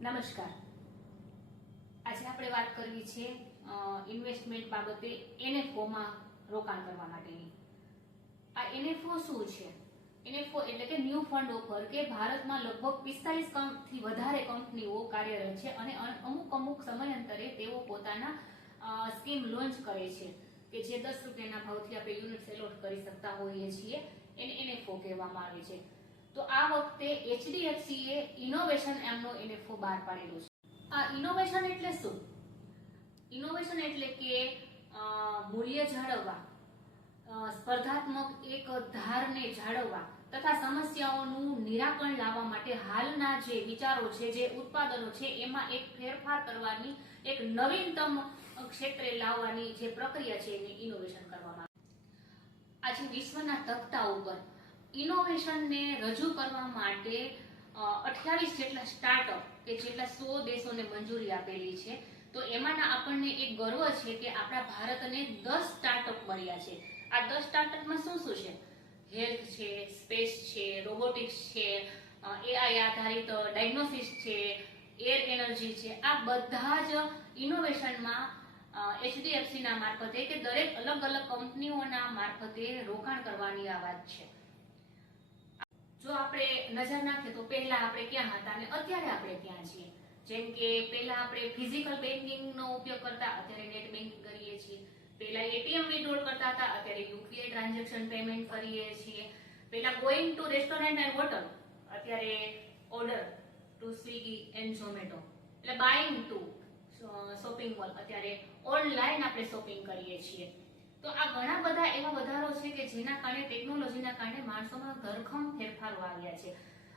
નમસ્કાર. આજે આપણે વાત કરવી છે ઇન્વેસ્ટમેન્ટ બાબતે NFO માં રોકાણ કરવા માટેની. આ NFO શું છે? NFO એટલે કે ન્યૂ ફંડ ઓફર, કે ભારતમાં લગભગ 45 થી વધારે કંપનીઓ કાર્યરત છે અને અમુક સમયાંતરે તેઓ પોતાના સ્કીમ લોન્ચ કરે છે કે જે 10 રૂપિયાના ભાવથી આપણે યુનિટ્સ એલોટ કરી શકતા હોઈએ છીએ. એને NFO કહેવામાં આવે છે. તો આ વખતે HDFC એ ઇનોવેશન એમનો NFO બહાર પાડેલો છે. આ ઇનોવેશન એટલે શું? ઇનોવેશન એટલે કે મૂલ્ય જાળવવા, સ્પર્ધાત્મક એક ધારને જાળવવા તથા સમસ્યાઓનું નિરાકરણ લાવવા માટે હાલના જે વિચારો છે, જે ઉત્પાદનો છે, એમાં એક ફેરફાર કરવાની, એક નવીનતમ ક્ષેત્રે લાવવાની જે પ્રક્રિયા છે એને ઇનોવેશન કરવામાં આવે. આજે વિશ્વના તખ્તા ઉપર ઇનોવેશનને રજૂ કરવા માટે 28 જેટલા સ્ટાર્ટઅપ કે જેટલા 100 દેશોને મંજૂરી આપેલી છે. તો એમાંના આપણને એક ગર્વ છે કે આપણા ભારતને 10 સ્ટાર્ટઅપ મળ્યા છે. આ 10 સ્ટાર્ટઅપમાં શું શું છે? હેલ્થ છે, સ્પેસ છે, રોબોટિક્સ છે, AI આધારિત ડાયગ્નોસિસ છે, એર એનર્જી છે. આ બધા જ ઇનોવેશનમાં HDFC ના મારફતે કે દરેક અલગ અલગ કંપનીઓના મારફતે રોકાણ કરવાની આ વાત છે. જો આપણે નજર નાખીએ તો પહેલા આપણે ક્યાં હતા અને અત્યારે આપણે ક્યાં છીએ. જેમ કે પહેલા આપણે ફિઝિકલ બેન્કિંગ નો ઉપયોગ કરતા, અત્યારે નેટ બેન્કિંગ કરીએ છીએ. પહેલા ATM વિથડ્રોલ કરતા હતા, અત્યારે UPI ટ્રાન્ઝેક્શન પેમેન્ટ કરીએ છીએ. પહેલા going to restaurant and hotel, અત્યારે order to Swiggy and Zomato. એટલે બાઇંગ ટુ શોપિંગ મોલ, અત્યારે ઓનલાઈન આપણે શોપિંગ કરીએ છીએ. તો આ ઘણા બધા એવા વધારો છે કે જેના કારણે, ટેકનોલોજીના કારણે માણસોમાં ધરખમ ફેરફારો આવ્યા છે.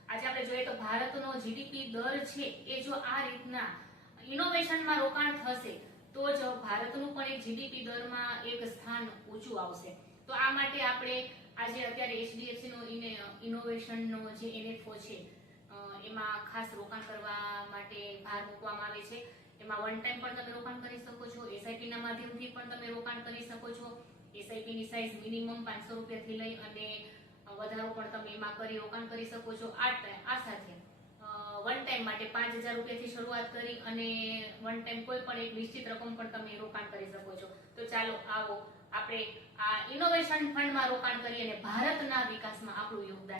આજે આપણે જોઈએ તો ભારતનો GDP દર છે એ જો આ રીતના ઇનોવેશનમાં રોકાણ થશે તો જ ભારતનું પણ એક GDP દરમાં એક સ્થાન ઊંચું આવશે. તો આ માટે આપણે આજે અત્યારે HDFC નો ઇનોવેશનનો જે NFO છે એમાં ખાસ રોકાણ કરવા માટે ભાર મૂકવામાં આવે છે. એમાં વન ટાઈમ પણ તમે રોકાણ કરી શકો છો, SIP ના માધ્યમથી પણ તમે રોકાણ કરી શકો છો. SIP ની સાઈઝ મિનિમમ 500 રૂપિયાથી લઈ અને વધારો પણ તમે એમાં કરી રોકાણ કરી શકો છો. આ સાથે વન ટાઈમ માટે 5000 રૂપિયાથી શરૂઆત કરી અને વન ટાઈમ કોઈ પણ એક નિશ્ચિત રકમ પણ તમે રોકાણ કરી શકો છો. તો ચાલો આવો આપણે આ ઇનોવેશન ફંડમાં રોકાણ કરીએ અને ભારતના વિકાસમાં આપણું યોગદાન